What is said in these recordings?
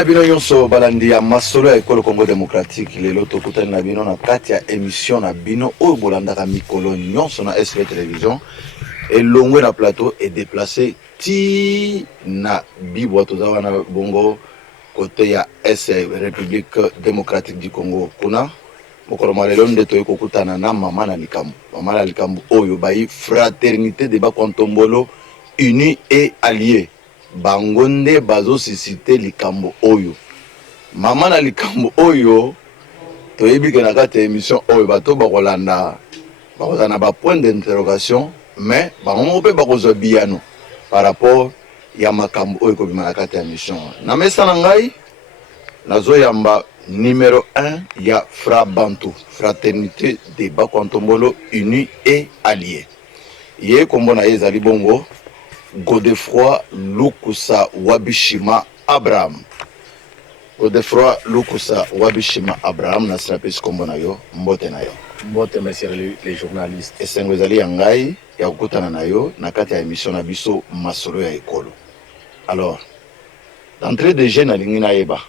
na bino nyonso balandi ya masolo ya ekolo Congo démocratique lelo tokutani na bino na kati ya émission na bino oyo bolandaka mikolo nyonso na SV télévision elongwe na plateau et déplacé ti na bibwa toza wana bongo côté ya République démocratique du Congo kuna mokolo malelo nde toyi kokutana na mama na likambo oyo bayi fraternité de Bakontombolo unis et alliés bangonde bazo suscité likambo oyo mama na likambo oyo toyebi ke na kati ya émission oyo bato bakolanda bakozana ba point d'interrogation mais bango mpe bakozwa biyano par rapport ya makambo oyo kobima na kati ya émission na mesa na ngai nazoyamba numéro 1 ya Fra Bantu fraternité de Bakontombolo unis et alliés ye kombo na ye ezali bongo Godefroy Lukusa Wabishima Abraham. Godefroy Lukusa Wabishima Abraham na strapes kombo na yo mbote na yo. Mbote messieurs les journalistes. Esengo ezali ya ngai ya kukutana na yo na kati ya émission na biso masolo ya ekolo. Alors, d'entrée de jeu na lingi na yeba.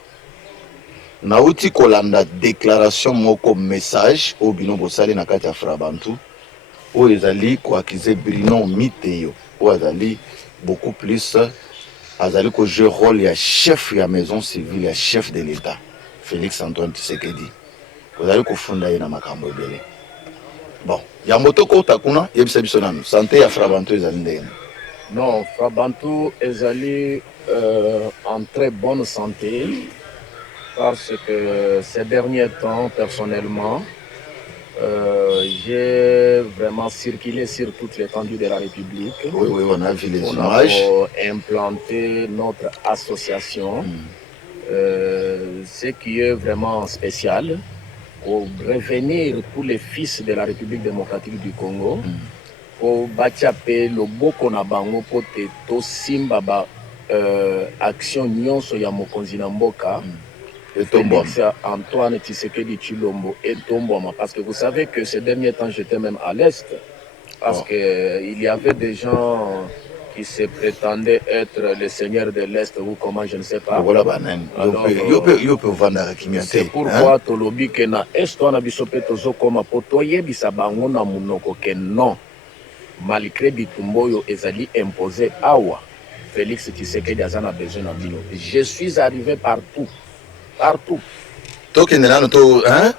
Nauti kolanda déclaration moko message au bino bosali na kati ya Fra Bantu. O ezali ko accuser Bruno Miteyo. O azali beaucoup plus azali ko jouer rôle ya chef ya maison civile ya chef de l'État Félix Antoine Tshisekedi azali ko funda ye na makambo ebele bon ya moto ko takuna yebisa biso nanu santé ya Fra Bantu ezali ndenge non Fra Bantu ezali en très bonne santé parce que ces derniers temps personnellement j'ai vraiment circulé sur toute l'étendue de la République. Oui, on a vu les images. On a implanté notre association, ce qui est vraiment spécial, pour revenir tous les fils de la République démocratique du Congo, pour bachaper le boko na bango pour te simba ba action nyonso ya mokonzi na mboka. Félix Antoine Tshisekedi Tshilombo et Tomboma. Parce que vous savez que ces derniers temps, j'étais même à l'Est. Parce qu'il y avait des gens qui se prétendaient être les seigneurs de l'Est ou comment, je ne sais pas. C'est pourquoi Tolobi que na Est, on a bisope tozo koma potoye bisabango na munoko que non. Malgré Bitumboyo ezali imposé awa. Félix Tshisekedi azana besoin na bino. Je suis arrivé partout. Partout.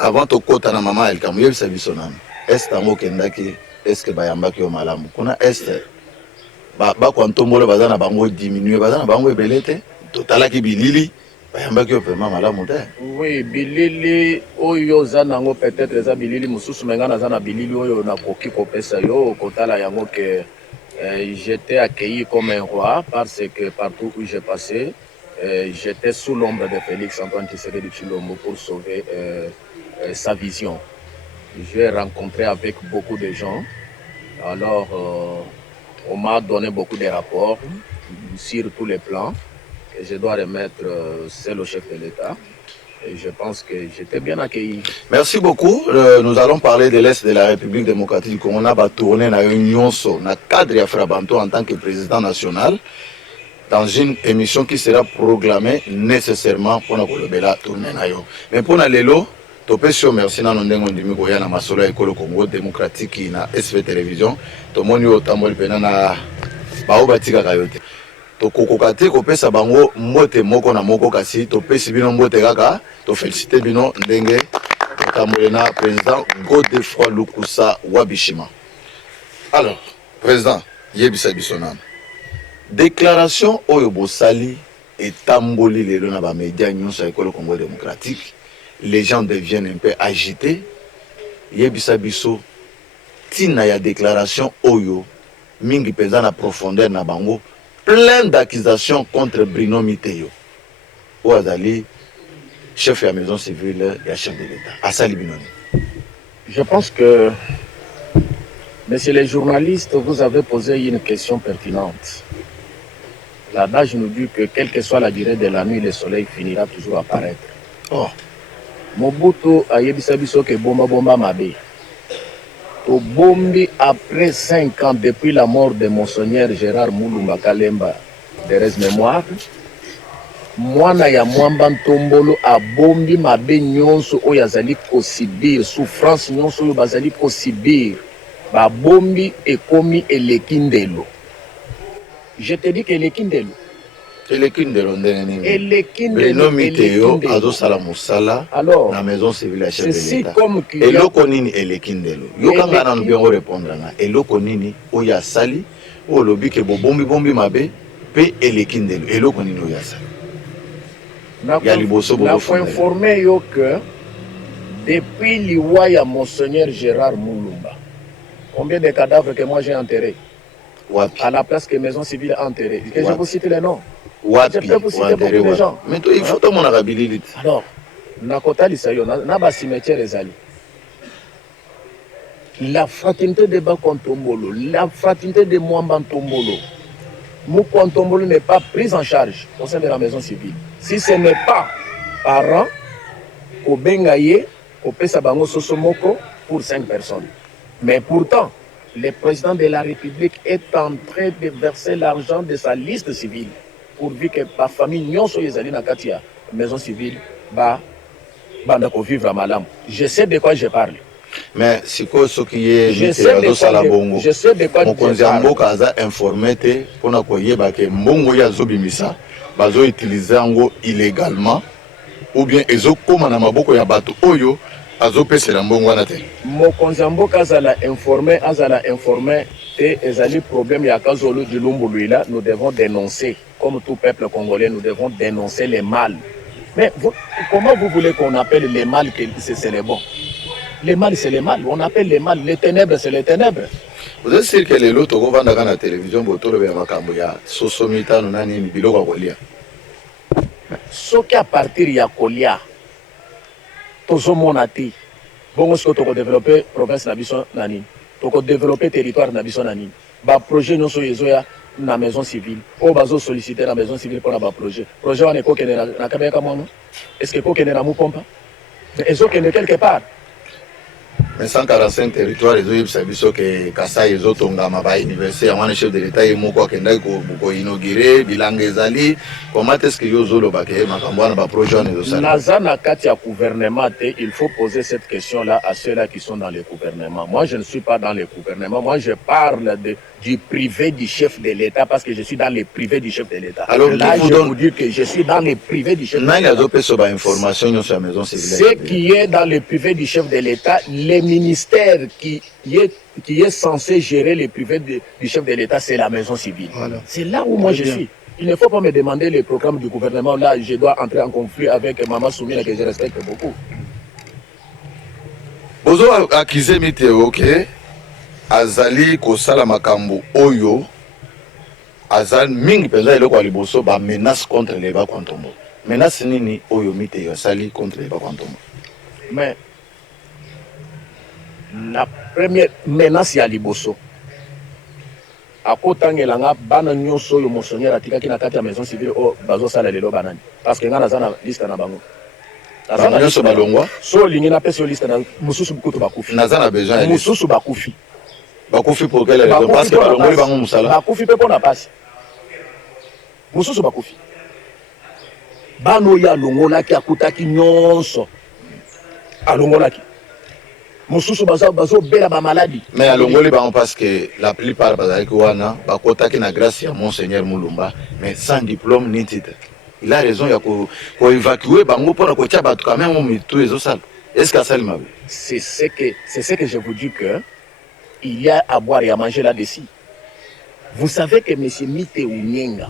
Avant to kota na mama el kamu yebisa biso nanu est ngo kendaki est que bayambaki yo malamu kuna est ba Kontombolo bazana bango diminuer bazana bango ebelete totalaki bilili bayambaki yo pema malamu te. Oui, bilili oyo zanango peut-être eza bilili mususu mengana zana bilili oyo na koki kopesa yo kotala yango que j'étais accueilli comme un roi parce que partout où j'ai passé j'étais sous l'ombre de Félix Antoine Tshisekedi Tshilombo pour sauver sa vision. J'ai rencontré avec beaucoup de gens. Alors, on m'a donné beaucoup de rapports sur tous les plans. Et je dois remettre c'est le chef de l'État. Et je pense que j'étais bien accueilli. Merci beaucoup. Nous allons parler de l'Est de la République démocratique du Congo. On a tourné dans l'Union, dans le cadre de Fra Bantu en tant que président national. Dans une émission qui sera programmée nécessairement pour nous tourner. Mais pour nous, lelo, topesio merci na ndenge ndimi ko yana masolo ya ekolo Congo démocratique na SV télévision. Tomoni o tamboli pena na bao batika kayote. Tokokoka te kopesa bango mbote moko na moko kasi topesi bino mbote kaka to féliciter bino ndenge tamboli na président Godefroy Lukusa Wabishima. Alors, président yebisa biso nanu déclaration oyo bosali etamboli lelo na ba médias nyonso ekolo Congo démocratique les gens deviennent un peu agités yebisa biso tina ya déclaration oyo mingi penza na profondeur na bango plein d'accusations contre Bruno Miteyo oazali chef ya maison civile ya chef de l'État asali binoni. Je pense que messieurs les journalistes, vous avez posé une question pertinente. L'adage nous dit que quelle que soit la durée de la nuit, le soleil finira toujours à paraître. Oh. Mobutu a yebisa biso ke bomba mabe. To bombi après 5 ans depuis la mort de Monseigneur Gérard Moulumba Kalemba, de res mémoire, mwana ya mwamba ntombolo abombi mabe nyonso oyo azali kosibir souffrance nyonso oyo bazali kosibir babombi ekomi eleki ndelo. Je te dis que eleki ndelo. Eleki ndelo ndenge nini? Eleki ndelo. Beno Miteo azosala musala na maison civile ya chef de l'État. Eloko nini eleki ndelo? Yo kanga na nbiongo répondre na eloko nini oyo asali oyo lobi ke bombi mabe pe eleki ndelo. Eloko nini oyo asali? Il faut informer que depuis l'Iwaya Monseigneur Gérard Moulumba, combien de cadavres que moi j'ai enterrés à la place que Maison Civile a enterré. Je vous cite les noms. Je peux vous citer beaucoup de gens. Mais il faut que mon habilité. Alors, Nakota Lisayo, Naba cimetière Ezali. La fraternité de Bakontombolo, la fraternité de Mwambantombolo, Moukontombolo n'est pas prise en charge au sein de la Maison Civile. Si ce n'est pas parent, au Bengaye, au Pesabango Sosomoko, pour 5 personnes. Mais pourtant, le président de la République est en train de verser l'argent de sa liste civile pourvu que ma famille Nyonso Yezali Nakatia, Maison Civile, Bandako vivre à Malam. Je sais de quoi je parle. Mais si quoi ce qui est je sais de quoi je parle. Mon kaza informé pour na koyeba ke mbongo ya zobimisa bazo utiliser ngo illégalement ou bien ezo koma na maboko ya bato oyo azopesela mbongo wana te. Mokonzi mboka azala informé te ezali problème ya kazolo du Lumbuluila, nous devons dénoncer comme tout peuple congolais, nous devons dénoncer les mal. Mais comment vous voulez qu'on appelle les mal que c'est les bons? Les mal c'est les mal, on appelle les mal, les ténèbres c'est les ténèbres. Vous êtes sûr que les lots au vent dans la télévision botolo be makamboya sosomita nani biloko kolia. Ce qui à partir ya kolia tozo monati bon ce que tu développer province na biso nani to développer territoire na biso nani ba projet non so yezoya na maison civile o bazo solliciter la maison civile pour la ba projet wana ko kenera na kabeka mwana est-ce que ko kenera mu pompa ezo kenera quelque part. Mais 145 territoires, ils ont dit que Kassa ils ont tongama ba université, un chef de l'État et moko kenda ko inaugurer bilangue ezali. Comment est-ce que yo zolo ba ke makambo na ba projet na zo Nazana kati ya gouvernement, il faut poser cette question-là à ceux-là qui sont dans le gouvernement. Moi, je ne suis pas dans le gouvernement. Moi, je parle du privé du chef de l'État parce que je suis dans le privé du chef de l'État. Alors là, je vous dire que je suis dans le privé du chef de l'État. Ce qui est dans le privé du chef de l'État, les ministères qui est censé gérer le privé du chef de l'État, c'est la maison civile. Voilà. C'est là où moi je suis. Il ne faut pas me demander les programmes du gouvernement. Là, je dois entrer en conflit avec Maman Soumina que je respecte beaucoup. Bozo accusé Miteo, ok? Azali kosala makambo oyo azal mingi peza eloko aliboso ba menace contre les Bakontombo. Menace nini oyo Miteo asali contre les Bakontombo? Mais la première menace ya liboso akotangelanga bana nyonso yo monseigneur atikaki na kati ya maison civile o bazo sala lelo banani parce que ngana zana liste na bango azana nyonso balongwa so lingi na pesa liste na mususu bukuto bakufi nazana besoin mususu bakufi pour quelle raison? Parce que balongoli bango musala bakufi pe pona pasi mususu bakufi bano ya longolaki akutaki nyonso alongolaki mususu bazo bela ba maladie. Mais à Longoli parce que la plupart bazalaki wana bakotaki na grâce ya Monseigneur Moulumba mais sans diplôme ni titre. Il a raison ya ko évacuer bango pour ko tia batu quand même au mitu ezosala. Est-ce que ça lui mabe? C'est ce que je vous dis que il y a à boire et à manger là-dessus. Vous savez que M. Miteu Nyenga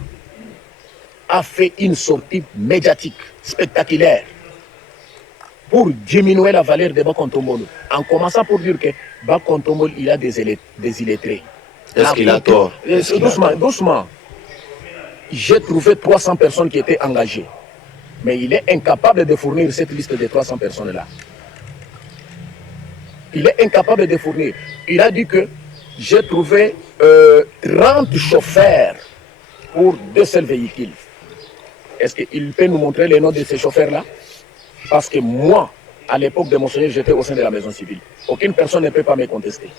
a fait une sortie médiatique spectaculaire pour diminuer la valeur de Bakontombolo, en commençant pour dire que Bakontombolo, il a des illettrés. Est-ce qu'il a tort? Doucement. J'ai trouvé 300 personnes qui étaient engagées. Mais il est incapable de fournir cette liste de 300 personnes-là. Il est incapable de fournir. Il a dit que j'ai trouvé 30 chauffeurs pour 2 seuls véhicules. Est-ce qu'il peut nous montrer les noms de ces chauffeurs-là? Parce que moi, à l'époque de Monseigneur, j'étais au sein de la maison civile. Aucune personne ne peut pas me contester.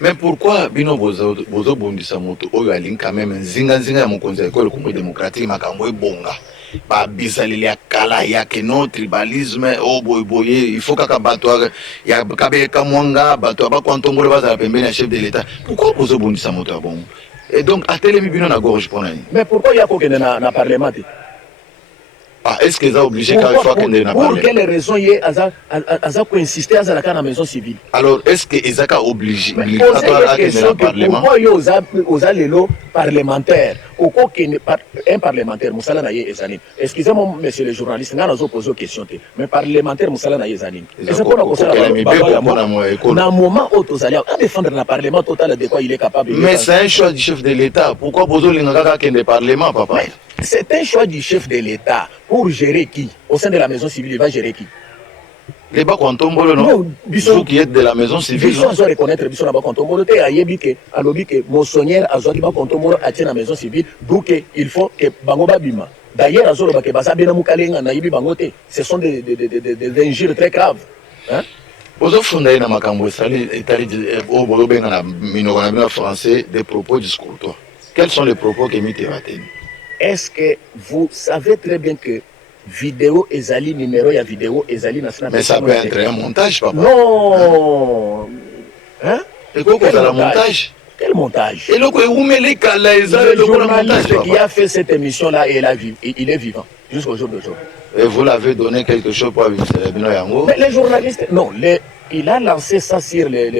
Mais pourquoi bino bozo bondisa moto oyo alingi quand même nzinga ya mokonzi ya ekolo Congo démocratique makambo ebonga ba bisaleli ya kala ya que non tribalisme o boye il faut kaka bato ya kabeka mwanga bato ba kwantombole bazala pembeni ya chef de l'état pourquoi bozo bondisa moto ya bongo et donc atelemi bino na gorge pona ni mais pourquoi il y a kokende na parlement ah est-ce qu'ils ont obligé quand il faut qu'il n'a pas pour quelle raison il y a aza ko insister à la maison civile alors est-ce que Isaka obligé à question parlement pourquoi yo oza lelo parlementaire un parlementaire musala na ye ezani excusez-moi monsieur le journaliste nga nazo poser question te mais parlementaire musala na ye ezani c'est pour ko sala na moment où tozali à défendre le parlement total de quoi il est capable mais c'est un choix du chef de l'état pourquoi bozo lingaka kende parlement papa c'est un choix du chef de l'État pour gérer qui? Au sein de la maison civile, il va gérer qui? Les Bakontombolo, non? Vous qui êtes de la maison civile. Bisson doit reconnaître Bisson na Bakontombolo. Te ayebike, alobike, Monseigneur Azwaki Bakontombolo a tient la maison civile. Donc il faut que Bangoba Bima. D'ailleurs, Azoro Bake Basabena Moukalenga Naibi Bangote. Ce sont des injures très graves. Hein? Vous fondez dans ma camboussali et au Borobé dans la minorité français des propos discourtois. Quels sont les propos que Mitterrand? Est-ce que vous savez très bien que vidéo ezali numéro ya vidéo ezali national? Mais ça peut être un montage, papa. Non. Hein? Et quoi c'est un montage? Quel montage? Et le journaliste qui a fait cette émission-là, il est vivant jusqu'au jour d'aujourd'hui. Et vous l'avez donné quelque chose pour avoir mais les journalistes, non, il a lancé ça sur les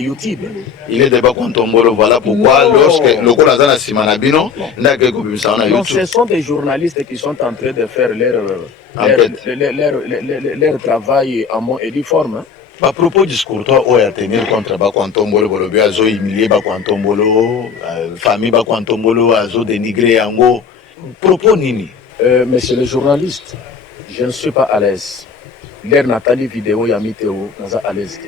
YouTube. Il est débat contre Mbolo, voilà pourquoi lorsque le Kolazana Simanabino, non, ce sont des journalistes qui sont en train de faire leur travail en mon édiforme. À propos du discourtois, on a tenir contre Bakwantombolo, Bolobi, Azo humilié Bakwantombolo, famille Bakwantombolo, Azo dénigré Yango. Propos Nini. Monsieur le journaliste, je ne suis pas à l'aise. L'air Nathalie vidéo ya Miteo naza à l'aise.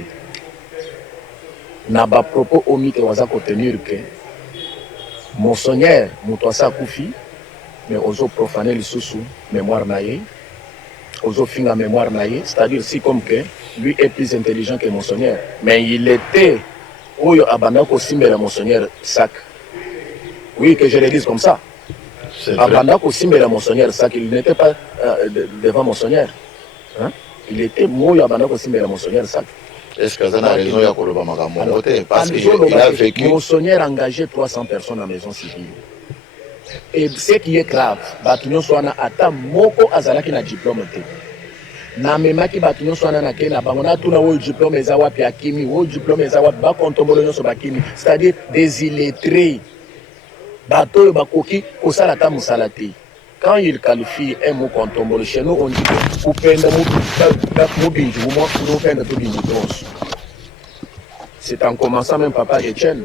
Na ba propos au Miteo waza contenir que Monseigneur Moutouassa Koufi, mais ozo profaner le sous mémoire naïe, ozo finga mémoire naïe, c'est-à-dire si comme que lui est plus intelligent que Monseigneur, mais il était oyo abandako simbela Monseigneur sac. Oui, que je le dise comme ça. Abandako simbela Monseigneur sac, il n'était pas devant Monseigneur. Hein? Il était mort Abandako simbela Monseigneur sac. Est-ce que ça a raison ya koloba makambo parce qu'il a vécu. Monseigneur a engagé 300 personnes en maison civile. Et ce qui est grave, Batunyo Swana ata moko azalaki na diplôme te. Na memaki Batunyo Swana na kena bangona tuna wo diplôme eza wapi akimi, wo diplôme eza wapi ba kontombolo nyoso bakimi, c'est-à-dire des illettrés. Bato bakoki kosala ta musala te. Quand il qualifie un mot kontombolo chez nous on dit que upenda mu binji mu mo upenda to binji tons. C'est en commençant même papa Etienne.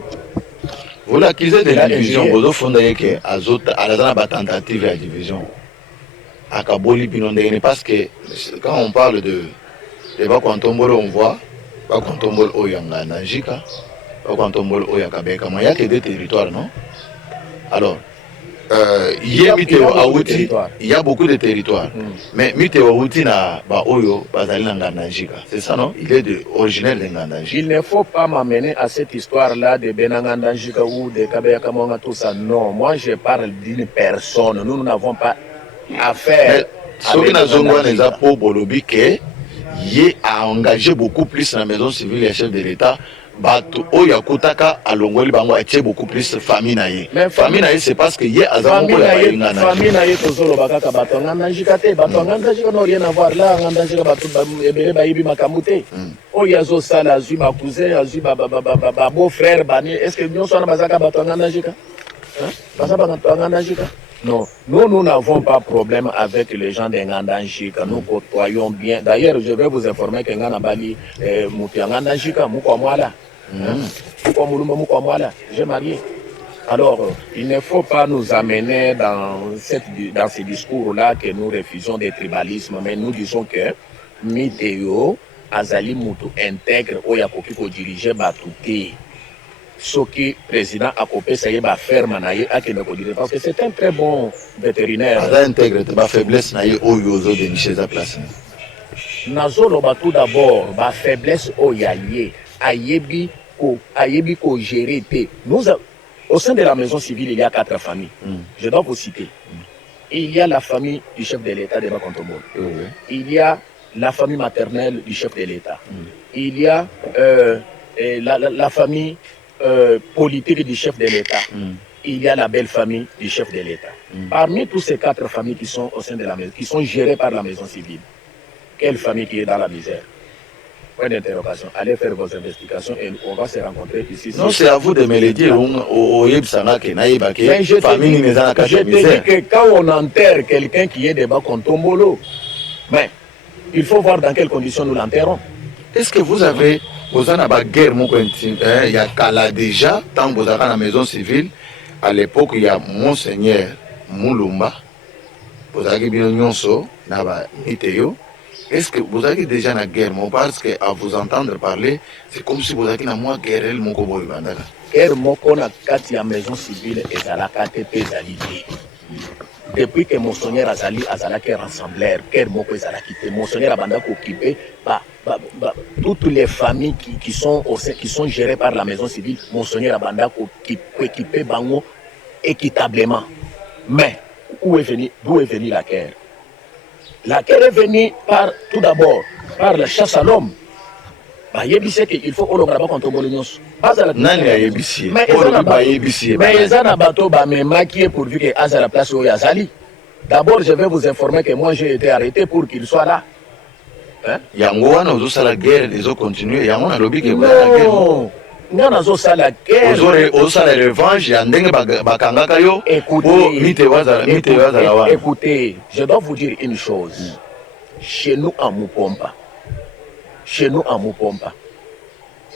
Vous l'accusez de la division, vous fondez que à la tentative de division. À Kaboli Pinondé, parce que quand on parle de Bakontombolo, on voit Bakontombolo Oyanga Najika, Bakontombolo Oyakabeka, il n'y a que deux territoires, non? Alors, il y a beaucoup de territoires. Mais Miteo Aouti na ba Oyo, Bazali Nanganajika. C'est ça, non? Il est originaire de Nganajika. Il ne faut pas m'amener à cette histoire-là de Benanganajika ou de Kabeya Kamonga, tout ça. Non, moi je parle d'une personne. Nous n'avons pas affaire. Ce qui n'a pas pour Bolobi, il a engagé beaucoup plus la maison civile et chef de l'État. Bato oya kutaka alongoli bango atie beaucoup plus famille naie. Mais famille naie c'est parce que yé azamoko ya balinga na. Famille naie tozolo bakaka bato nganda jikate bato nganda jika no rien à voir là nganda jika bato ebele ba yibi makamute. Oya zo sala azui ba cousin azui ba beau frère bani est-ce que nous sommes bazaka bato nganda jika? Hein? Bazaka bato nganda jika? Non, nous n'avons pas de problème avec les gens de Ngandanjika. Nous côtoyons bien. D'ailleurs, je vais vous informer que Nganabali Ngandanjika, Moukwamwala. J'ai marié. Alors, il ne faut pas nous amener dans ces discours-là que nous refusons des tribalismes, mais nous disons que Miteo, Azali Moutou intègre Oyakoki pour diriger Batouté. Ce qui président a coupé, ça y est, ferme parce que c'est un très bon vétérinaire. Il intègre ma faiblesse, na oyozo de Michel place. nazoloba tout d'abord ba faiblesse oyaye ayebi ko gérer te. Au sein de la maison civile, il y a 4 familles. Je dois vous citer. Il y a la famille du chef de l'État de Bakontombolo. Il y a la famille maternelle du chef de l'État. Il y a la famille politique du chef de l'État. Il y a la belle famille du chef de l'État. Parmi tous ces 4 familles qui sont au sein de la maison, qui sont gérées par la maison civile, quelle famille qui est dans la misère? Point d'interrogation. Allez faire vos investigations et on va se rencontrer ici. Non, c'est à vous de me le dire. Mais je te dis que quand on enterre quelqu'un qui est de Bakontombolo, mais il faut voir dans quelles conditions nous l'enterrons. Est-ce que vous avez une guerre il y a Kala déjà, tant que vous avez dans la maison civile, à l'époque, il y a Monseigneur Moulumba, vous avez bien Nyonso, Naba Iteo. Est-ce que vous avez déjà une guerre? Parce qu'à vous entendre parler, c'est comme si vous avez une guerre. Guerre moko na kati ya maison civile et à la KTP Zalidi. Depuis que Monseigneur Azalaki rassembleur, guerre moko ezala quitté. Monseigneur Abanda occupé toutes les familles qui sont gérées par la maison civile. Monseigneur Abanda occupé bango équitablement. Mais d'où est venue la guerre? La guerre est venue tout d'abord par la chasse à l'homme. Il faut qu'on ne contre Bolognos. Mais ils ont un bateau qui est pourvu qu'il y a la place où il y a Zali. D'abord, je vais vous informer que moi j'ai été arrêté pour qu'il soit là. Il y a la guerre, ils ont continué. Il y a un lobby qui est la guerre. Non, la guerre. Écoutez, je dois vous dire une chose. Chez nous à Mupomba,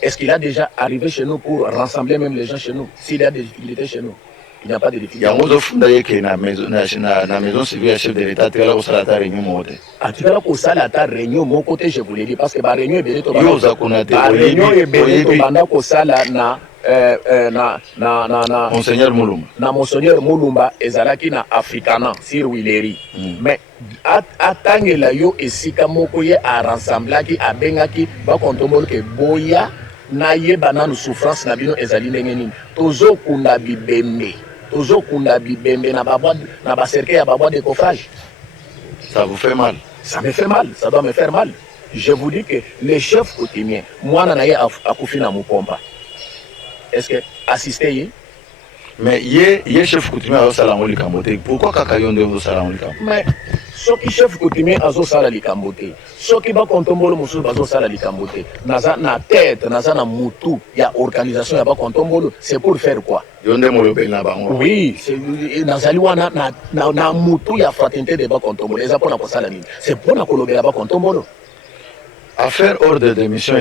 est-ce qu'il a déjà arrivé chez nous pour rassembler même les gens chez nous? S'il y a des difficultés chez nous, il n'y a pas de difficultés. Il y a la maison civile, chef de l'État, tu vas la réunion. Tu vas la réunion, mon côté, je vous l'ai dit, parce que la réunion est bénie. La réunion est bénie, Monseigneur Moulumba. Na Monseigneur Moulumba ezalaki na Africana sur Wileri. Mais atangela yo esika moko ye a rassemblaki abengaki ba kontombolo ke boya na ye bananu souffrance na bino ezali ndenge nini. Tozo kunda bibembe na ba cercle ya babwa de coffrage. Ça vous fait mal? Ça me fait mal, ça doit me faire mal. Je vous dis que les chefs coutumiers, moi na ye akufi na Mupomba. Est-ce que assister? Mais il chef coutumier à Salamou Likambote. Pourquoi Kakayonde au Salamou Likambote? Mais ce qui chef coutumier à Salamou Likambote, ce qui va contombolo Moussou à Salamou Likambote, naza na tête, naza na moutou, il y a organisation, il y a pas contombolo, c'est pour faire quoi? Oui, nazaliwa na moutou, il y a fraternité de bas contombolo, les apôtres pour Salamine. C'est pour la colober là-bas contombolo. Affaire ordre de mission,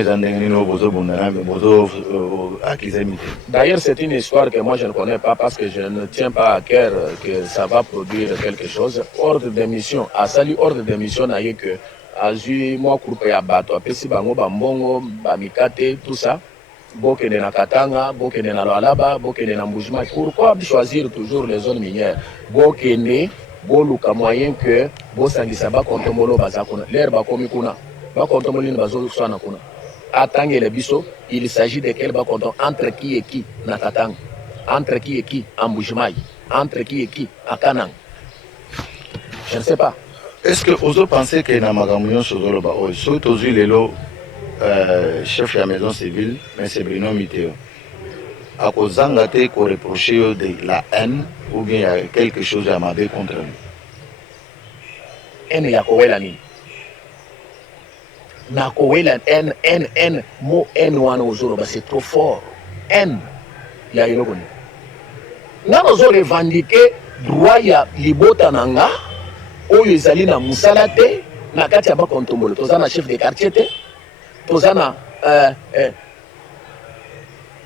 d'ailleurs, c'est une histoire que moi je ne connais pas parce que je ne tiens pas à cœur que ça va produire quelque chose. Ordre de mission, à sali ordre de mission, n'a que Azui, moi, coupe à bateau, Pessi Bango, Bambongo, Bamikate, tout ça. Bokene na Katanga, Bokene na Loalaba, Bokene na Mboujima. Pourquoi choisir toujours les zones minières? Bokene, Boluka moyen que Bosangisaba, Kontomolo, Bazakuna, l'air Bakomikuna. Il s'agit de quel bakonton entre qui et qui na Katanga, entre qui et qui en Mboujimai, entre qui et qui à Kanang. Je ne sais pas. Est-ce que vous pensez que na magamuyon sozoloba o surtout lelo chef de la maison civile mais c'est Bruno Miteo à cause d'angate qu'on reprocher de la haine ou bien il y a quelque chose à m'avoir contre lui? Haine ya kowela ni na kowela n mo n wana ozoloba c'est trop fort. N ya iloko ni nga nozo revendiquer droit ya libota nanga oyo ezali na musala te na kati ya bakontombolo. Toza na chef de quartier te, toza na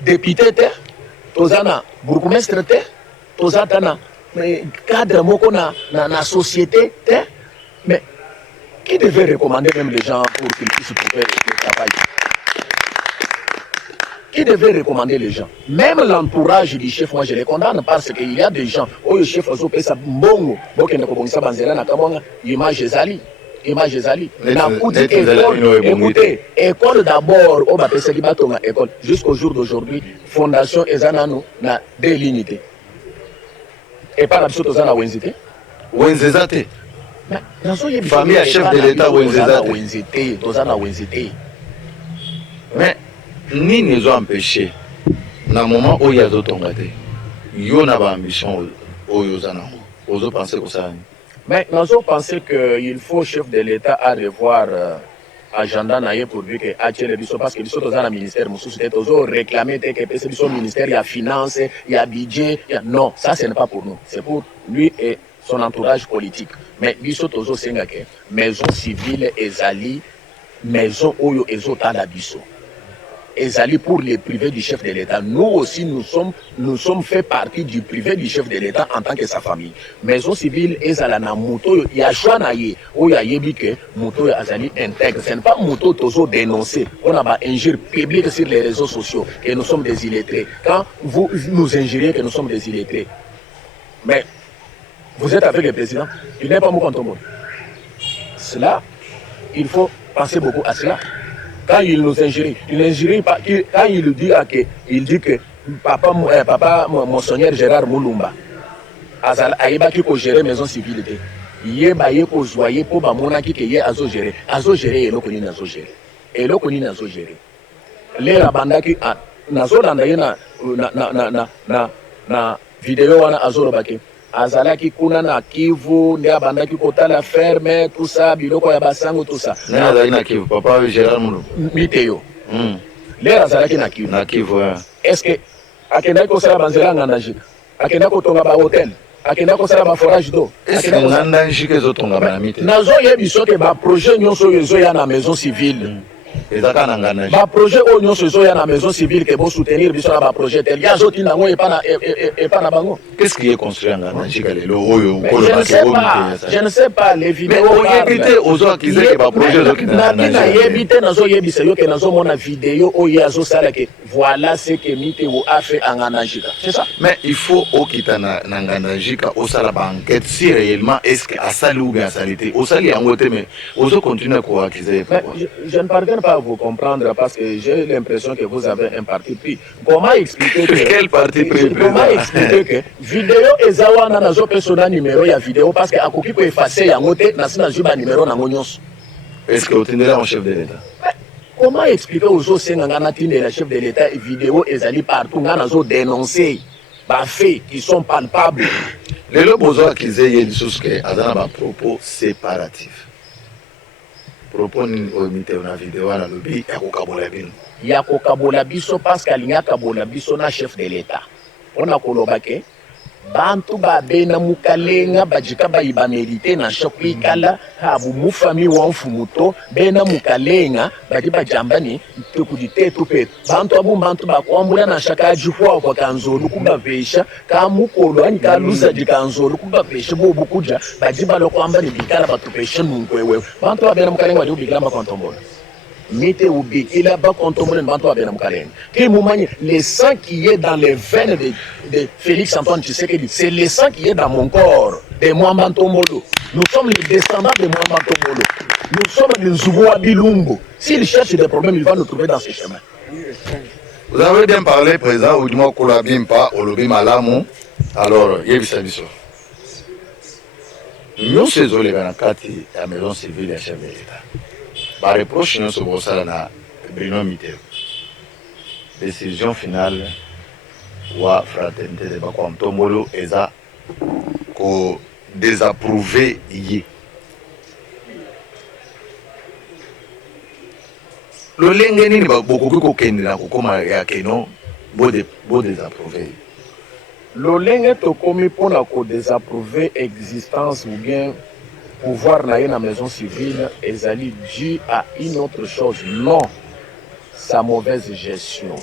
député te, toza na bourgmestre te, toza ta na cadre moko na société te. Mais qui devait recommander même les gens pour qu'ils puissent trouver le travail? Qui devait recommander les gens? Même l'entourage du chef, moi je les condamne parce qu'il y a des gens, oh le chef Ozo Pesa Mbongo, Bokene Kobongisa Banzela Nakamanga, image Zali, image ezali écoutez école d'abord o bapesaki batonga école jusqu'au jour d'aujourd'hui fondation eza nano na délimité epa na biso toza na wenzi te wenzeza te famille ya chef de l'état wenzeza te toza na wenzi te mais nini ezoempêche na moment oyo azotonga te yo na baambition oyo oza nango ozopense kosala nini? Mais nous pensons qu'il faut chef de l'État à revoir agenda naie pour lui que attirer les parce que les autres dans le ministère nous c'était toujours réclamer que c'est ministère il y a finance il y a budget non ça ce n'est pas pour nous c'est pour lui et son entourage politique mais les autres toujours c'est que maison civile ezali maison oyo ezotala biso ezali pour les privés du chef de l'État. Nous aussi, nous sommes fait partie du privé du chef de l'État en tant que sa famille. Maison civile, ezala na moto, il y a choix na ye, ou ya yebi que moto azali intègre. Ce n'est pas moto tozo dénoncer. On a pas injure publique sur les réseaux sociaux que nous sommes des illettrés. Quand vous nous injuriez que nous sommes des illettrés, mais vous êtes avec le président, il n'est pas mon contre moi. Cela, il faut penser beaucoup à cela. Quand il nous injurie, il n'injurie pas. Quand il dit que papa Monseigneur Gérard Moulumba, Aïba qui peut gérer maison civile, Yeba Yeko Zoye pour Bamonaki qui est azo gérer et l'okoni nazo gérer. Et l'okoni nazo gérer. Les Rabandaki, Nazo Landaye na vidéo wana Azoro Baki. Azalaki kuna na Kivu ndia bandaki kotala ferme tout ça biloko ya basango tout ça na na Kivu papa Gérard Moulou miteyo les azalaki na Kivu est-ce que akenda ko sala banzela ngana jika akenda ko tonga ba hotel akenda ko sala ba forage d'eau est-ce que nganda jika zo tonga ba mite nazo yebiso ke ba projet nyonso yezo ya na maison civile ezaka na ngana ba projet o nyonso yezo ya na maison civile ke bo soutenir biso na ba projet tel ya zo tina ngo e pa na bango. Qu'est-ce qui est construit en ngana jika lelo oyo ko je ne sais pas les vidéos mais oyebite ozo akize ke ba projet zo kina na yebite nazo yebisa yo ke nazo mona vidéo oyo azo sala ke voilà ce que Miteo a fait en ngana jika c'est ça mais il faut okita na ngana jika osala ba enquête si réellement est-ce que asali ou bien asalite osali yango te mais ozo continuer ko akize je ne parviens pas à vous comprendre parce que j'ai l'impression que vous avez un parti pris. Comment expliquer que quel parti pris? Comment expliquer que vidéo ezawana nazo persona numéro ya vidéo parce que akoki ko effacer yango te na sina juba numéro na ngonyos. Est-ce que otindela en chef de l'État? Comment expliquer aux autres ngana tindela chef de l'État et vidéo ezali partout ngana zo dénoncer ba faits qui sont palpables. Lelo bozo akize yelisusu ke azana ba propos séparatifs. Propos ni omite na vidéo na lobi ya kokabola biso parce qu'alinga kabola biso na chef de l'État on a koloba ke bantu ba bena mukalenga bajika ba iba mérité na choki kala habu mu famille wa mfumuto bena mukalenga badi ba jambani tukudite tupe bantu abu bantu ba kwambula na shaka jifwa kwa kanzolu kuba vesha ka mukolo ani ka luza dikanzolu kuba vesha bo bukuja badi ba lo kwambani bikala batupesha nunkwewe bantu ba bena mukalenga badi bikala ba kontombola Mite ubi, il a pas contourné le sang qui est dans les veines de Félix Antoine Tshisekedi, c'est le sang qui est dans mon corps, de Mwamba Ntombolo. Nous sommes les descendants de Mwamba Ntombolo. Nous sommes les Zouboua Bilumbo. S'il cherche des problèmes, il va nous trouver dans ces chemins. Vous avez bien parlé, président, ou du moins Koulabimpa, Olobi Malamu. Alors, Yebisabiso. Nous, ces Olébanankati, la maison civile et chef de l'État. Par reproche nous sommes au na Bruno Miteo. Décision finale wa fraternité de Bakwam Tombolo eza ko désapprouvé yé. Le lenge nini beaucoup ko kendina ko koma ya keno bo désapprouvé. Le lenge to komi pona ko désapprouvé existence ou bien pouvoir na la maison civile ezali dû à une autre chose. Non, sa mauvaise gestion.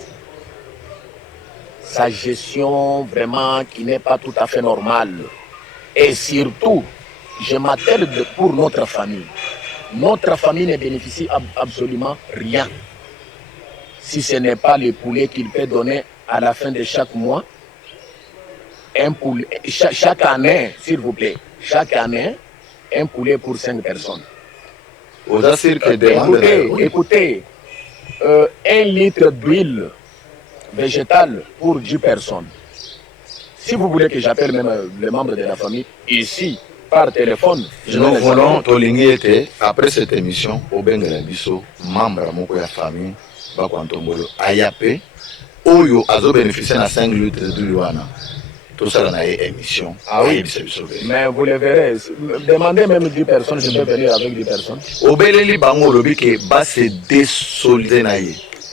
Sa gestion vraiment qui n'est pas tout à fait normale. Et surtout, je m'attelle pour notre famille. Notre famille ne bénéficie absolument rien. Si ce n'est pas le poulet qu'il peut donner à la fin de chaque mois. Un poulet, chaque année, s'il vous plaît, chaque année, un poulet pour 5 personnes. Écoutez, 1 litre d'huile végétale pour 10 personnes. Si vous voulez que j'appelle même les membres de la famille ici par téléphone, nous voulons après cette émission au Bengala Bisso, membre de la famille, Bakwantombolo, Ayape, Oyo, Azo bénéficier de 5 litres d'huile. Tout ça dans émission. Ah oui, mais vous le verrez. Demandez même 10 personnes, je peux venir avec 10 personnes. Au Beleli Bango, le but est de se désolider.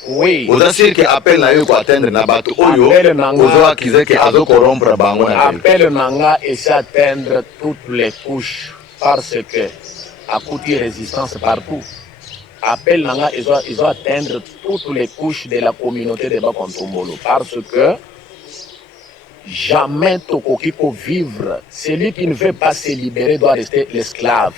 Oui. Vous avez que appel na yo pour atteindre na bato oyo. Vous avez qu'ils que azo corrompre bango na. Appel nanga et s'atteindre toutes les couches parce que à coup de résistance partout. Appel nanga ils ont atteindre toutes les couches de la communauté de Bakontombolo parce que jamais Tokokiko vivre. Celui qui ne veut pas se libérer doit rester l'esclave.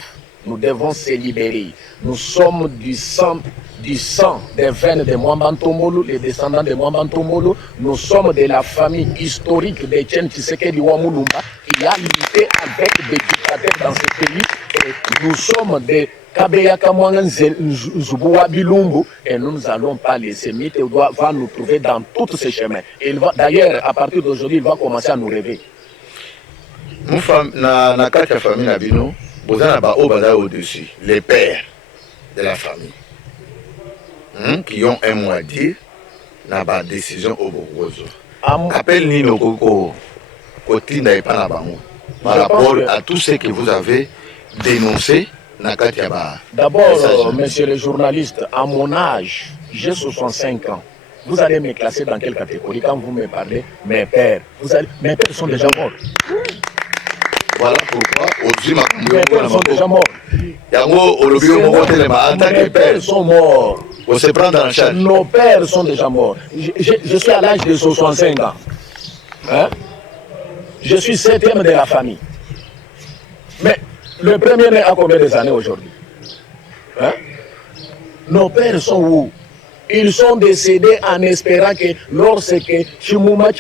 Nous devons se libérer. Nous sommes du sang des veines de Mwambantombolo, les descendants de Mwambantombolo. Nous sommes de la famille historique de Tchen Tshisekedi Wamulumba qui a lutté avec des dictateurs dans ce pays. Et nous sommes des Kabeyaka Zouboua Bilumbu et nous n'allons pas laisser. Mite va nous trouver dans tous ces chemins. D'ailleurs, à partir d'aujourd'hui, il va commencer à nous rêver. Na quatre familles Nabino, vous avez au-dessus, les pères de la famille. Qui ont un mot à dire dans la décision au Bogozo. Appelle Nino Koko, Kotina et Panabango, par rapport à tout ce que vous avez dénoncé. D'abord, monsieur le journaliste, à mon âge, j'ai 65 ans. Vous allez me classer dans quelle catégorie quand vous me parlez? Mes pères. Mes pères sont déjà morts. Voilà pourquoi mes pères sont déjà morts. Mes pères sont morts. On se prend en charge. Nos pères sont déjà morts. Je suis à l'âge de 65 ans. Hein? Je suis 7e de la famille. Mais le premier né a combien de années aujourd'hui? Hein? Nos pères sont où? Ils sont décédés en espérant que lorsque Chimuma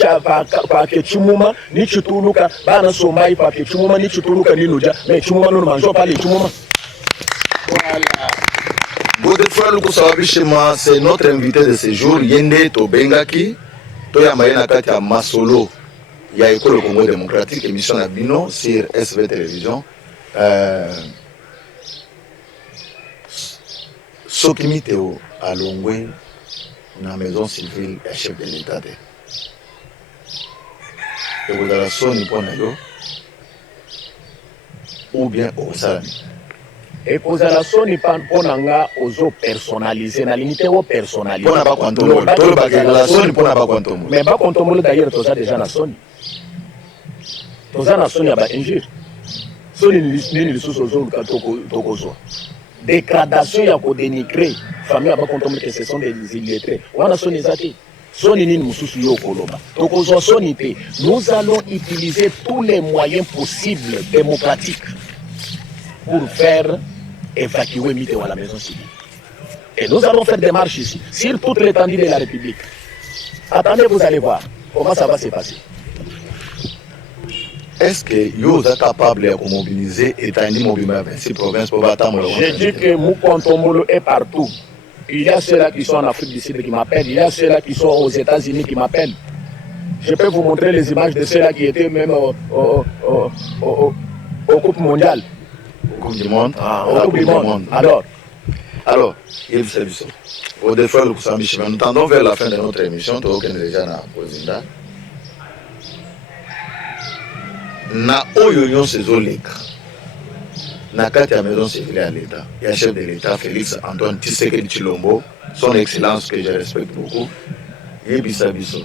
Chimuma ni Chituluka Bana Somai Papi Chimuma ni Chituluka ni Nuja, mais Chimuma ne mange pas les Chimuma. Voilà. C'est notre invité de ce jour, Yende Tobengaki, Toya Mayena Katia Masolo, ya École Congo démocratique, émission Nabino sur SV Télévision. Sokimi Théo à Longwe, dans la maison civile, est chef de l'État. Et vous avez sonné pour nous, ou bien au Salami. Et pour la sonne, on a personnalisé, na limité au personnalisé. On n'a pas contrôlé. Mais pas contrôlé d'ailleurs, tout ça déjà na sonne. Tout ça na sonne, il y a pas injure. Sonne ni sous zone tokozo. Dégradation, il y a pour dénigrer. Famille a pas contrôlé que ce sont des illettrés. On a sonné zati. Sonne ni mususu yo koloba. Tokozo sonne. Nous allons utiliser tous les moyens possibles démocratiques pour faire évacuer Miteo à la maison civile. Et nous allons faire des marches ici, sur toute l'étendue de la République. Attendez, vous allez voir comment ça va se passer. Est-ce que vous êtes capable de mobiliser l'étendue mobile à 26 provinces pour attendre le Je dis que Mukontombolo est partout. Il y a ceux-là qui sont en Afrique du Sud qui m'appellent. Il y a ceux-là qui sont aux États-Unis qui m'appellent. Je peux vous montrer les images de ceux-là qui étaient même au Coupe mondiale. Coupe du monde. Coupe du monde. Alors, il s'est vu ça. Au défaut, nous tendons vers la fin de notre émission. Tout le monde est déjà dans le président. Na oyo sezoleka. Na kati ya maison civile à l'État. Il y a le chef de l'État, Félix Antoine Tshisekedi Tshilombo, son excellence que je respecte beaucoup. Yebisa biso.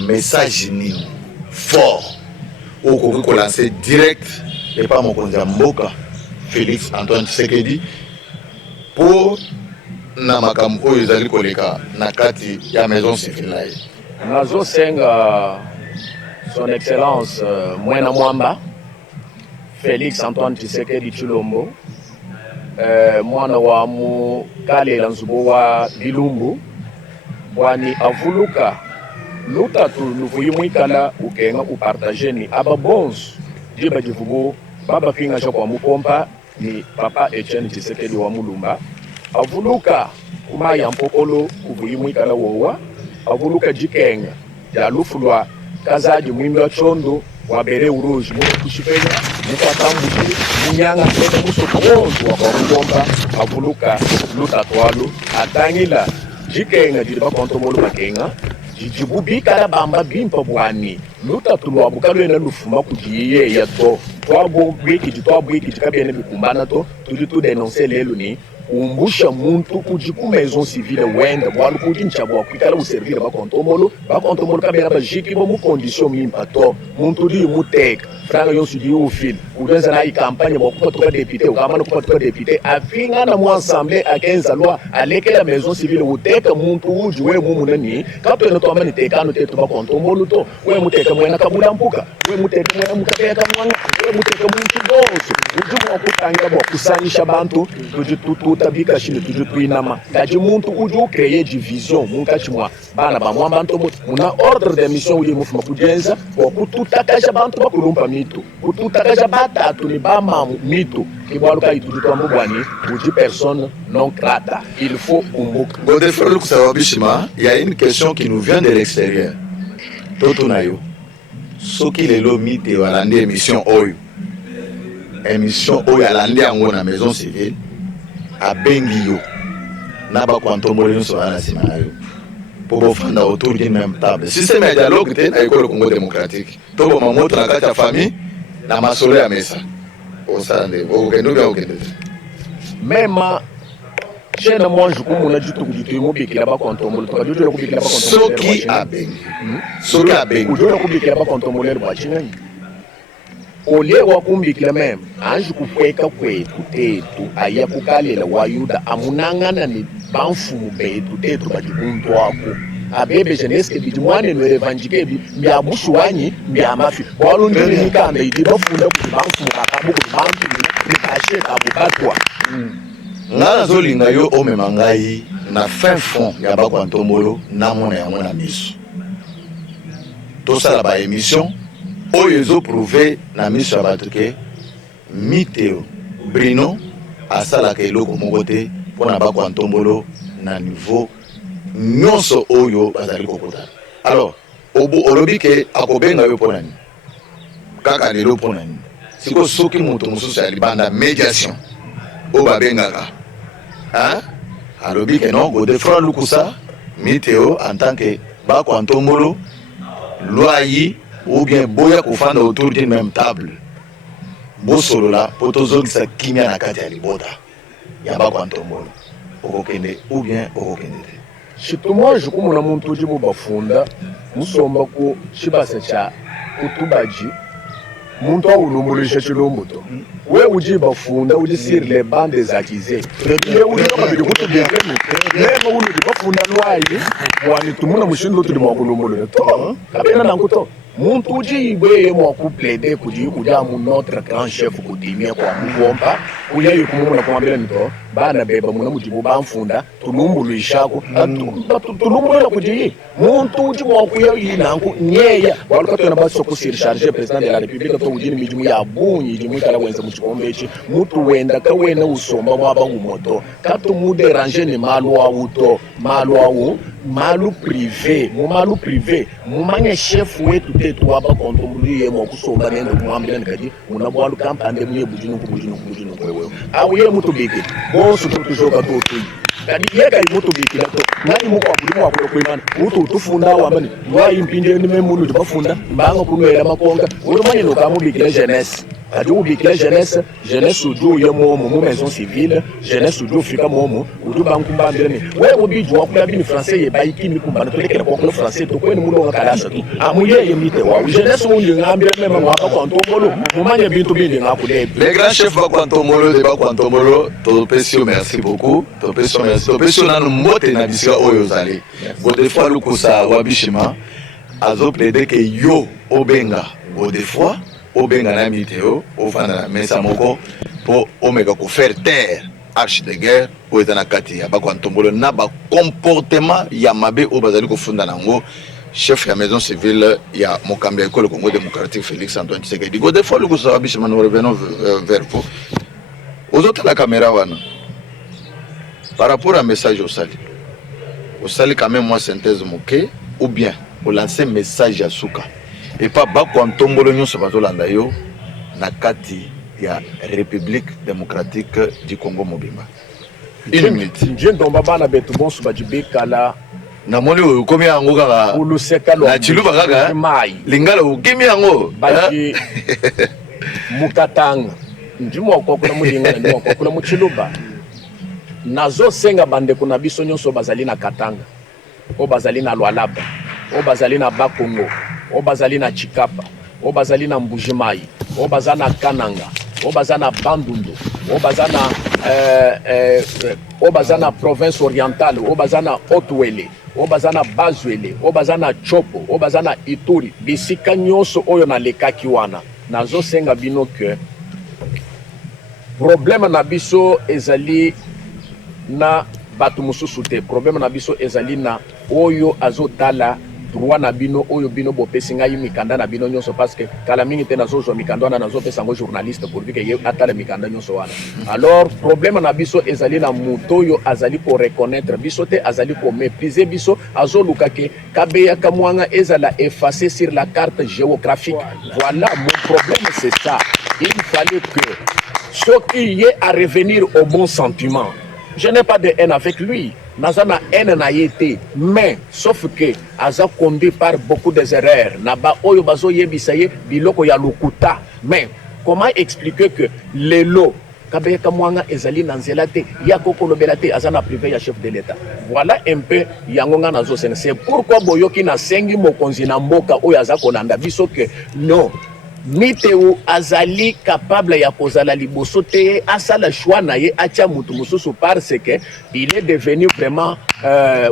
Message nini fort. Au Congo lancé direct. Et pas mon conseiller Mboka, Félix Antoine Tshisekedi, pour na makambo ezali koleka na kati ya maison civile. Nazo senga son excellence Mwena Mwamba, Félix Antoine Tshisekedi Tshilombo, mwana wa Mukale Lanzubo wa Bilumbu, wani avuluka lutatu luvuyimwikala ukenga upartager ni ababons diba divugo baba finga cho kwa mukompa ni papa Etienne Tshisekedi wa Mulumba avuluka kumaya mpokolo kuvulimwikala wowa avuluka jikenga ya lufulwa kazaji mwimbi wa chondo wa bere uruji mwenye kushipenya mukwatambushi munyanga kene musoto wonzu wa kwa avuluka luta twalo atangila jikenga jiriba kontomolo makenga jijibubikala bamba bimpa bwani luta tulwa bukalwena lufuma kujiye ya to twabwiki kabene bikumbana to tuli tu denoncer lelo ni umbusha muntu kuji ku maison civile wenda bwalu kuji nchabwa kwikala uservire bakontomolo kabera bajiki bo mu condition mimpa to muntu li muteka franga yonsu di ufil udenza na campagne bo kupa député ukamana kupa député afinga na mu assemblée akenza loi aleke la maison civile uteka muntu uji we mu munani kato eno to amani tekano tetu bakontomolo to we muteka mwena kabula mpuka we muteka mwena mukateka mwanga we muteka muntu doso uji mo kutangira bo kusanyisha bantu tuji tabika shine tuju tuinama kaji muntu uju créer division munkati mwa bana ba mwamba ntomo muna ordre de mission uli mufuma kujenza bo kututakaja bantu bakulumpa mito kututakaja batatu ni bama mito kibwaluka ituju twambo bwani uji personne non grata il faut umbuka Godefroid Lukusa Wabishima, il y a une question qui nous vient de l'extérieur. Totonayo soki lelo mite walandi émission oyo alandi yango na maison civile abengi yo na bakwantomolo nyonso wana nsima na yo mpo bofanda autour d'une même table système ya dialogue te na ekolo Congo démocratique to boma moto na kati ya famille na masolo ya mesa osala nde okokende obi akokende te mema jena mwanju kumuna jutu kujitu imubikila bakontomolo tukajujola kubikila bakontomolo soki abengi ujola kubikila bakontomolo bwachinani olie wakumbikila meme anju kufweka kwetu tetu aya kukalela wayuda amunangana ni banfumu betu tetu bajikuntu wako abebe jeneske biji mwane nwere vanjikebi mbiabushu wanyi mbiamafi walundili nikanda idi bafunda kuti banfumu bakabu kuti bantu nikashe kabukatwa ngana zolinga yo omema ngai na fin fond ya bakwantomolo namona yango na miso tosala ba émission oyo ezoprouve na miso ya bato ke miteo Brino asalaka eloko moko te mpo na bakwantombolo na niveau nyonso oyo bazali kokotana. Alors olobi ke akobenga yo mpo na nini kaka lelo mpo na nini sikoyo soki moto mosusu ya libanda médiation oyo babengaka alobi ke non Godefroid Lukusa miteo en tant que bakwantombolo loi ou bien boya kufanda autour d'une même table bosolola po tozongisa kimia na kati ya libota ya bakwantombolo okokende ou bien okokende te shitumwa jukumuna muntu uji mubafunda musomba ku chibasa cha utubaji muntu awulumbulisha chilombuto we uji bafunda uji sur les bancs des accusés ye uji kabili kutubekeni lema ulu bafunda lwayi wani tumuna mushindu tuli mwakulumbulule to kabena nankuto muntu uji ibweye mwakuplede kuji kujamu notre grand chef kudimia kwa mugomba uya yukumumuna kumambila nito bana beba muna mujibu bamfunda tulumbulishako tulumbulila kuji muntu uji mwakuya yinanku nyeya walukatwena baso kusircharge president de la république to ujini mijimu ya bunyi jimu ikala wenza muchikombechi mutu wenda kawena usomba mwabangu moto katu muderange ni malu auto malu au malu privé mu malu privé mumanye chef wetu tetu waba kontombuli yemo kusomba nendo kumwambila nikadi unabwalu kampande muye bujinu kwewe au ye mutu biki bonso tutujoka tutu kadi yeka mutu biki lato nani muko abulimu wakolo kwimana mutu utufunda wamani lwa impinde ni memulu tubafunda mbanga kunwela makonga urumanye nokamu biki la jeunesse adi ubikila jeunesse uju yemo mu maison civile jeunesse uju fika momo uju bankumbambira ni wewe biju wakula bini français ye bayiki mi kumbana tolekela kwa français to kweni mulo ngakalasa tu amuye yemite wa jeunesse unye ngambira mema mwaka kwa ntombolo mumanye bintu bindi ngakule les grands chefs bakwantombolo de bakwantombolo topesio merci beaucoup topesio nanu mbote na bisika oyo zali Godefroid Lukusa Wabishima azo plaider ke yo obenga Godefroid obenga na miteo ofanda na mesa moko po omeka ko faire taire arche de guerre po ezana kati ya bakwantombolo na ba comportement ya mabe o bazali ko funda nango chef ya maison civile ya mokambi ya école Congo démocratique Félix Antoine Tshisekedi. Godefroid Lukusa Wabishima, nous revenons vers vous. aux autres la caméra wana par rapport à message au sali quand même moi synthèse moké ou bien au lancer message à Souka et pas bako antombolo nyonso bazolanda yo na kati ya République démocratique du Congo mobimba. Une minute. Nje ndomba bana betu bonso bajibeka la na moni okomi yango kaka uluseka lo na chiluba kaka lingala okimi yango baji mukatanga ndimo okokula mulingana ndimo okokula muchiluba nazo senga bande kuna biso nyonso bazali na Katanga o bazali na Lualaba o bazali na Bakongo o bazali na Chikapa o bazali na Mbujimai o bazali na Kananga o bazali na Bandundu o bazali na province orientale o bazali na Haut-Uele o bazali na Bazuele o bazali na Chopo o bazali na Ituri bisika nyonso oyo na lekaki wana nazo senga bino ke problème na biso ezali na batu mususu te problème na biso ezali na oyo azotala droit na bino oyo bino bopesi ngai mikanda na bino nyonso parce que kala mingi te nazozwa mikanda wana nazopesa ngo journaliste pour que ye atala mikanda nyonso wana alors problème na biso ezali na moto oyo azali ko reconnaître biso te azali ko mépriser biso azoluka ke kabeya kamwanga ezala effacer sur la carte géographique voilà mon problème c'est ça il fallait que ce qui est à revenir au bon sentiment. Je n'ai pas de haine avec lui. Nazana haine na été, mais sauf que aza conduit par beaucoup des erreurs. Naba oyo bazo yebisaye biloko ya lokuta. Mais comment expliquer que les lots kabeka mwanga ezali na nzela te ya kokolobela te azana privé ya chef de l'État. Voilà un peu yangonga nazo sen. C'est pourquoi boyoki na sengi mokonzi na mboka oyo aza konanda biso que non. Miteu azali capable ya kozala liboso te asala choix na ye atia mutu mususu parce que il est devenu vraiment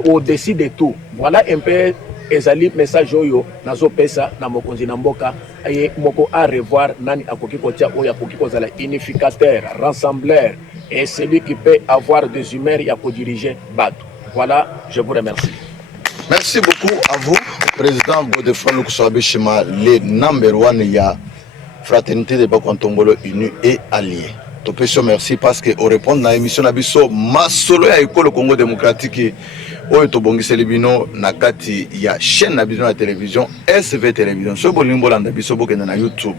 au-dessus de tout. Voilà un peu ezali message oyo nazo pesa na mokonzi na mboka et moko à revoir nani akoki kotia oyo akoki kozala unificateur, rassembleur et celui qui peut avoir des humeurs ya ko diriger bato. Voilà, je vous remercie. Merci beaucoup à vous, Président Godefroid Lukusabishima, le number one ya Fraternité de Bakontombolo Uni et Alliés. Topesio merci parce que au répondre à l'émission Nabiso, Masolo ya école Congo démocratique, oyo tobongisi libino na kati ya chaîne Nabiso na télévision, SV télévision. Ce bolimbo landa biso bokenda na YouTube.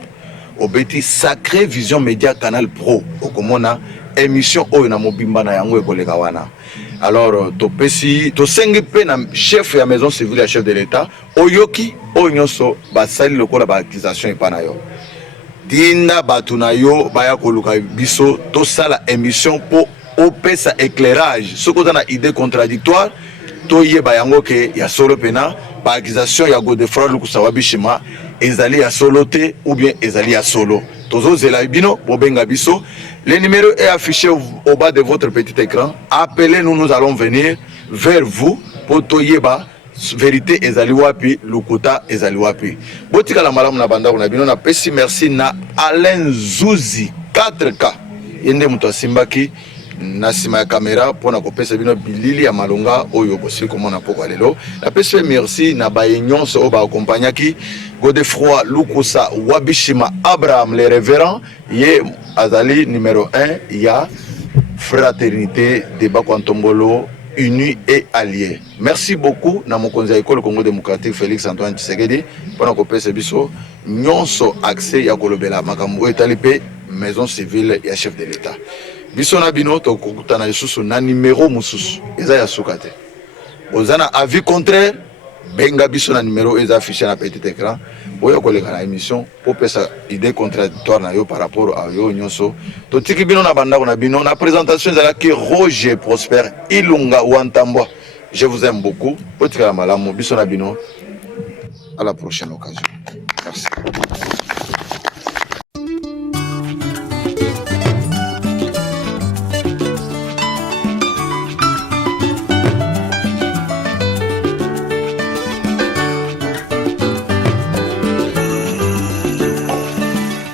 Obeti Sacré Vision Média Canal Pro. Okomona émission oyo na mobimba na yango ekoleka wana. Alors, topesi, tosengi pe na chef ya maison civile ya chef de l'État, oyoki, oyonso, basali lokola ba accusation epana yo. Dinda batu na yo, baya koluka biso, tosala émission po opesa éclairage. Soko na idée contradictoire, toye bayango ke ya solo pena, ba accusation ya Godefroid Lukusabishima, ezali ya solo te ou bien ezali ya solo. Tozo zela bino, bobenga biso. Le numéro est affiché au bas de votre petit écran. Appelez-nous, nous allons venir vers vous pour toyeba vérité ezali wapi, lukuta ezali wapi. Botika la malamu na banda kuna bino na pesi merci na Alain Zouzi 4K. Yende muto simbaki na sima ya kamera pona kopesa bino bilili ya malonga oyo bosi komona poko lelo. Na pesi merci na bayenyon so ba accompagnaki Godefroid Lukusa Wabishima Abraham le révérend ye azali numéro 1 ya Fraternité de Bakontombolo Unis et Alliés. Merci beaucoup na mokonzi ya école Congo démocratique Félix Antoine Tshisekedi pona kopesa biso nyonso accès ya kolobela makambo etali pe maison civile ya chef de l'État. Biso na bino to kokutana lisusu na numéro mususu eza ya sukate. Ozana avis contraire benga biso na numéro eza affiché na petit écran. Boya koleka na émission pour pesa idée contradictoire na yo par rapport à yo nyonso. To tiki bino na banda na bino na présentation ezala ki Roger Prosper Ilunga Wantambwa. Je vous aime beaucoup. Potika la malamu biso na bino. À la prochaine occasion.